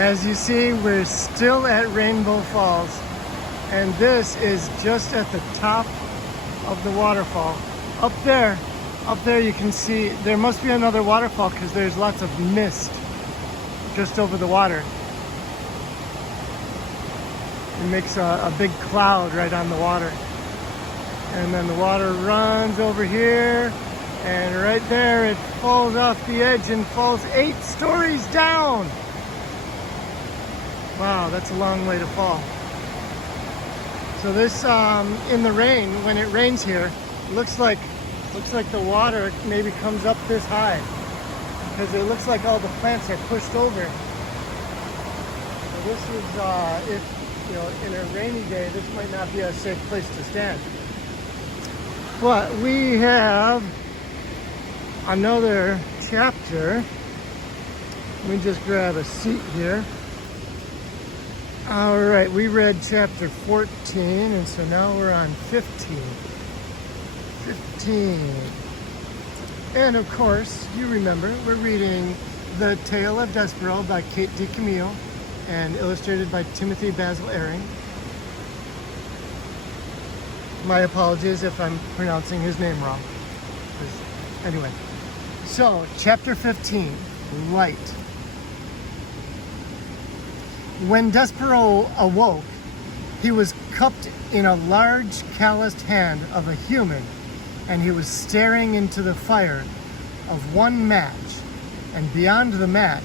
As you see, we're still at Rainbow Falls, and this is just at the top of the waterfall. Up there you can see, there must be another waterfall because there's lots of mist just over the water. It makes a big cloud right on the water. And then the water runs over here, and right there it falls off the edge and falls 8 stories down. Wow, that's a long way to fall. So this, in the rain, when it rains here, looks like the water maybe comes up this high, because it looks like all the plants are pushed over. So this is, if you know, in a rainy day, this might not be a safe place to stand. But we have another chapter. Let me just grab a seat here. All right, we read chapter 14, and so now we're on 15. 15. And of course, you remember, we're reading The Tale of Despero by Kate DiCamillo and illustrated by Timothy Basil Eyring. My apologies if I'm pronouncing his name wrong. Anyway, so chapter 15, Light. When Despero awoke, he was cupped in a large calloused hand of a human, and he was staring into the fire of one match, and beyond the match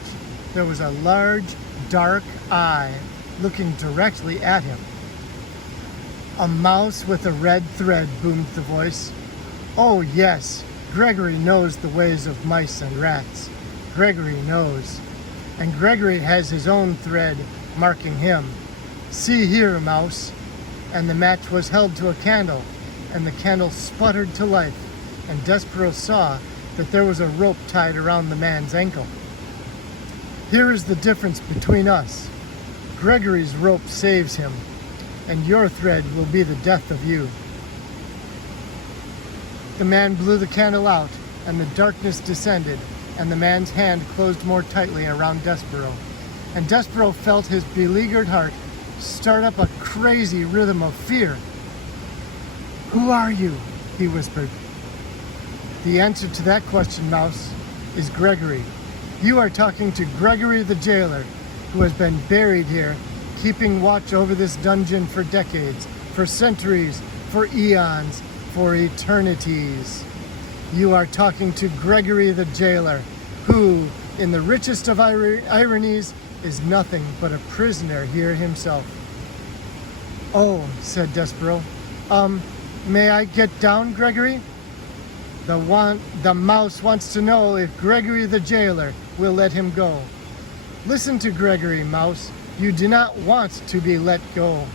there was a large dark eye looking directly at him. A mouse with a red thread, boomed the voice. Oh yes, Gregory knows the ways of mice and rats. Gregory knows. And Gregory has his own thread marking him. See here, mouse. And the match was held to a candle, and the candle sputtered to life, and Despero saw that there was a rope tied around the man's ankle. Here is the difference between us. Gregory's rope saves him, and your thread will be the death of you. The man blew the candle out, and the darkness descended, and the man's hand closed more tightly around Despero. And Despero felt his beleaguered heart start up a crazy rhythm of fear. Who are you? He whispered. The answer to that question, mouse, is Gregory. You are talking to Gregory the jailer, who has been buried here, keeping watch over this dungeon for decades, for centuries, for eons, for eternities. You are talking to Gregory the jailer, who, in the richest of ironies, is nothing but a prisoner here himself. Oh, said Despero. May I get down, Gregory? The mouse wants to know if Gregory the jailer will let him go. Listen to Gregory, mouse. You do not want to be let go.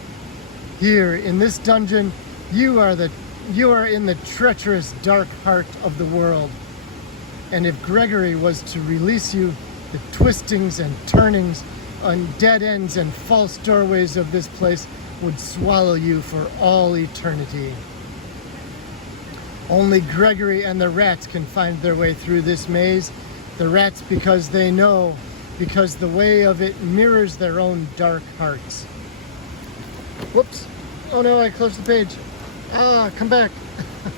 Here, in this dungeon, you are in the treacherous dark heart of the world. And if Gregory was to release you, the twistings and turnings and dead ends and false doorways of this place would swallow you for all eternity. Only Gregory and the rats can find their way through this maze. The rats because they know, because the way of it mirrors their own dark hearts. Whoops. Oh no, I closed the page. Come back.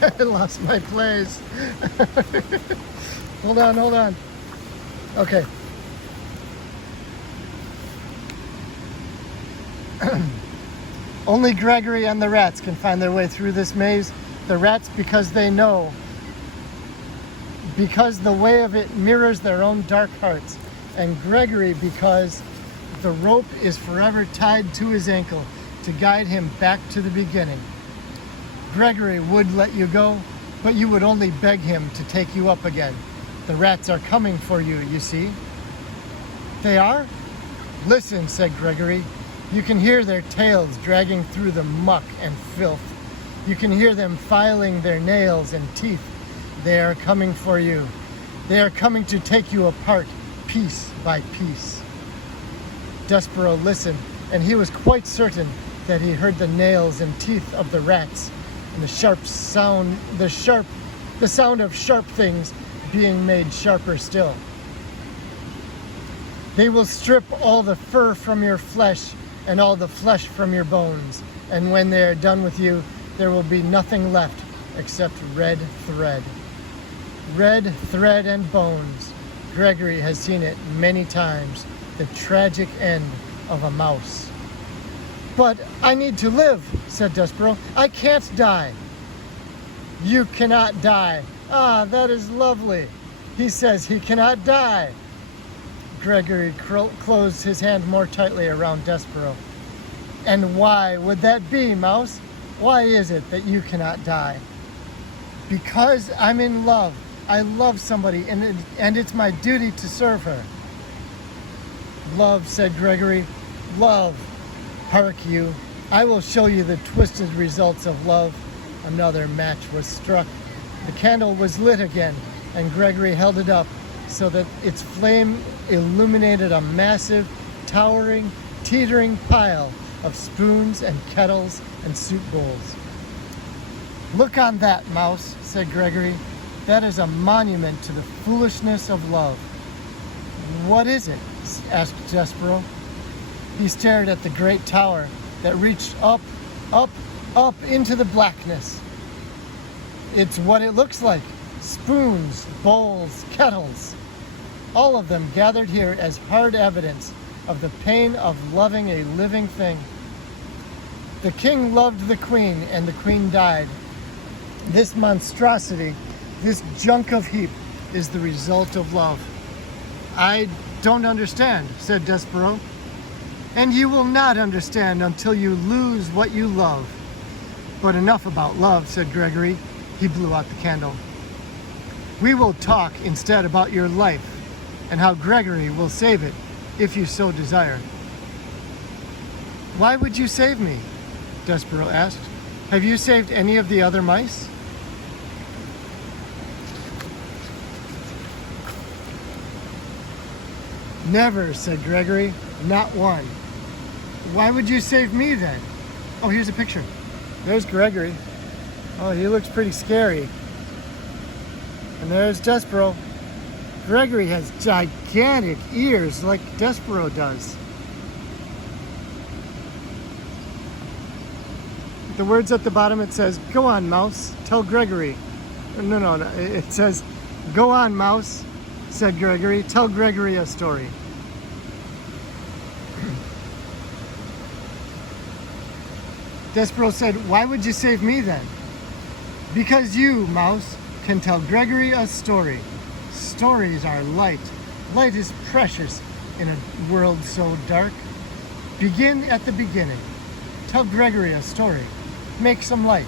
I lost my place. Hold on. Okay. Only Gregory and the rats can find their way through this maze. The rats because they know, because the way of it mirrors their own dark hearts. And Gregory because the rope is forever tied to his ankle to guide him back to the beginning. Gregory would let you go, but you would only beg him to take you up again. The rats are coming for you, you see. They are? Listen, said Gregory. You can hear their tails dragging through the muck and filth. You can hear them filing their nails and teeth. They are coming for you. They are coming to take you apart, piece by piece. Despero listened, and he was quite certain that he heard the nails and teeth of the rats, and the sound of sharp things being made sharper still. They will strip all the fur from your flesh and all the flesh from your bones. And when they are done with you, there will be nothing left except red thread. Red thread and bones. Gregory has seen it many times. The tragic end of a mouse. But I need to live, said Despero. I can't die. You cannot die. Ah, that is lovely. He says he cannot die. Gregory closed his hand more tightly around Despero. And why would that be, Mouse? Why is it that you cannot die? Because I'm in love. I love somebody, and it's my duty to serve her. Love, said Gregory. Love. Hark you. I will show you the twisted results of love. Another match was struck. The candle was lit again, and Gregory held it up so that its flame illuminated a massive, towering, teetering pile of spoons and kettles and soup bowls. Look on that, Mouse, said Gregory. That is a monument to the foolishness of love. What is it? Asked Despero. He stared at the great tower that reached up, up, up into the blackness. It's what it looks like. Spoons, bowls, kettles. All of them gathered here as hard evidence of the pain of loving a living thing. The king loved the queen, and the queen died. This monstrosity, this junk of heap, is the result of love. I don't understand, said Despero. And you will not understand until you lose what you love. But enough about love, said Gregory. He blew out the candle. We will talk instead about your life and how Gregory will save it if you so desire. Why would you save me? Despero asked. Have you saved any of the other mice? Never, said Gregory. Not one. Why would you save me then? Oh, here's a picture. There's Gregory. Oh, he looks pretty scary. And there's Despero. Gregory has gigantic ears like Despero does. The words at the bottom, it says, go on, Mouse, tell Gregory. No. It says, go on, Mouse, said Gregory. Tell Gregory a story. Despero said, why would you save me then? Because you, Mouse, can tell Gregory a story. Stories are light. Light is precious in a world so dark. Begin at the beginning. Tell Gregory a story. Make some light.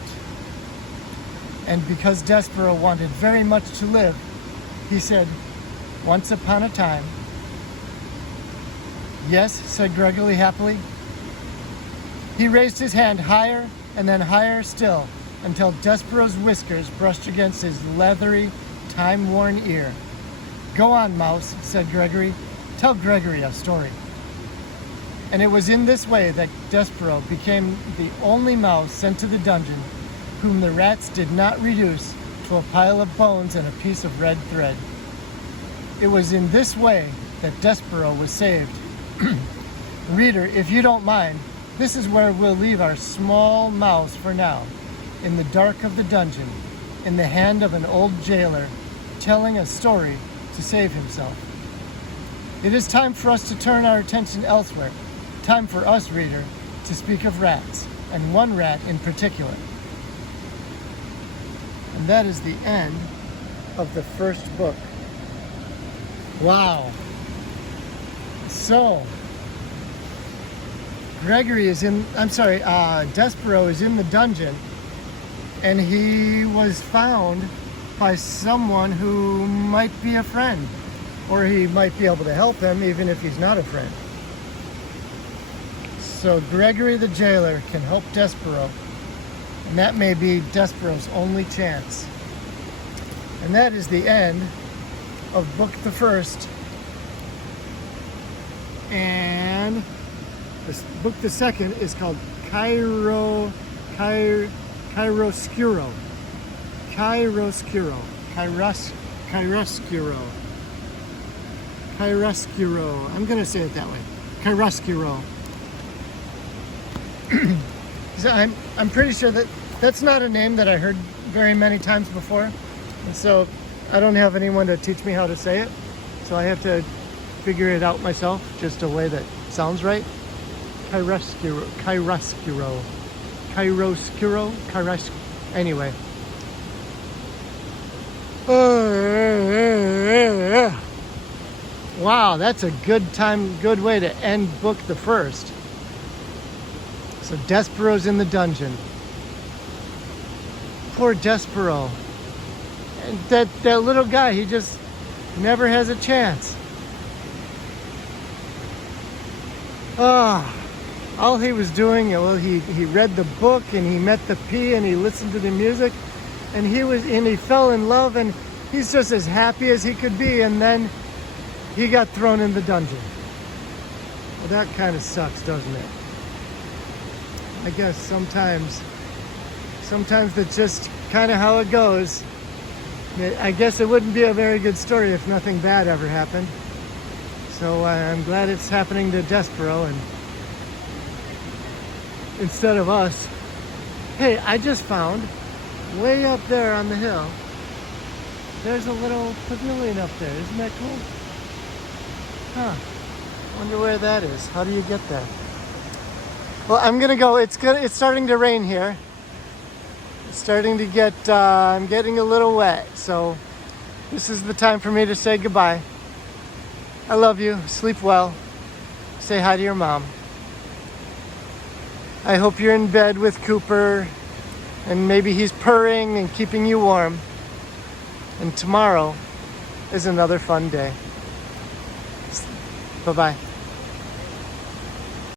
And because Despero wanted very much to live, he said, once upon a time. Yes, said Gregory happily. He raised his hand higher and then higher still until Despero's whiskers brushed against his leathery, time-worn ear. Go on, Mouse, said Gregory. Tell Gregory a story. And it was in this way that Despero became the only mouse sent to the dungeon whom the rats did not reduce to a pile of bones and a piece of red thread. It was in this way that Despero was saved. Reader, if you don't mind, this is where we'll leave our small mouse for now, in the dark of the dungeon, in the hand of an old jailer, telling a story to save himself. It is time for us to turn our attention elsewhere. Time for us, reader, to speak of rats, and one rat in particular. And that is the end of the first book. Wow. So, Despero is in the dungeon, and he was found by someone who might be a friend, or he might be able to help him even if he's not a friend. So Gregory the jailer can help Despero, and that may be Despero's only chance. And that is the end of book the first. And this book the second is called Chiaroscuro. Chiaroscuro. I'm gonna say it that way. Chiaroscuro. So I'm pretty sure that that's not a name that I heard very many times before, and so I don't have anyone to teach me how to say it. So I have to figure it out myself, just a way that sounds right. Chiaroscuro. Anyway. Wow, that's a good way to end book the first. So Despero's in the dungeon. Poor Despero. And that little guy, he just never has a chance. All he was doing, well, he read the book and he met the P and he listened to the music and he fell in love and he's just as happy as he could be, and then he got thrown in the dungeon. Well, that kind of sucks, doesn't it? I guess sometimes that's just kind of how it goes. I guess it wouldn't be a very good story if nothing bad ever happened. So I'm glad it's happening to Despero and instead of us. Hey, I just found way up there on the hill, there's a little pavilion up there. Isn't that cool? Huh. Wonder where that is. How do you get there? Well, I'm gonna go. It's starting to rain here. It's starting to get, I'm getting a little wet. So this is the time for me to say goodbye. I love you. Sleep well. Say hi to your mom. I hope you're in bed with Cooper and maybe he's purring and keeping you warm. And tomorrow is another fun day. Bye-bye.